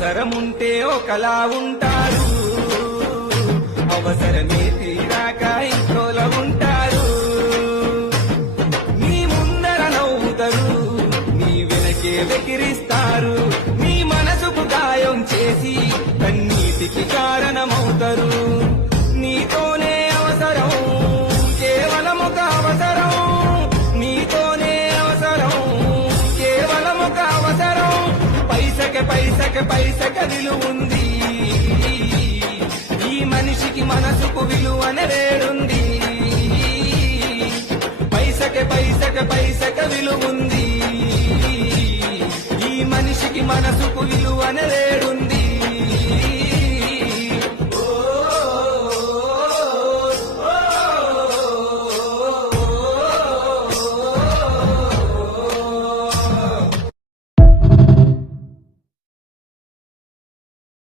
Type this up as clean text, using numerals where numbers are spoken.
అవసరముంటే ఒకలా ఉంటారు, అవసరమే తీరాక ఇంకోలా ఉంటారు. నీ ముందర నవ్వుతారు, నీ వెనకే వెకిరిస్తారు, నీ మనసుకు గాయం చేసి కన్నీటికి కారణమవుతారు. నీతోనే అవసరం, కేవలం ఒక అవసరం, నీతోనే అవసరం, కేవలం ఒక అవసరం. పైసకి పైసకి పైసకి విలువుంది, ఈ మనిషికి మనసుకు విలువన వేడుంది. పైసకి పైసకి పైసకి విలువుంది, ఈ మనిషికి మనసుకు విలువన వేడుంది.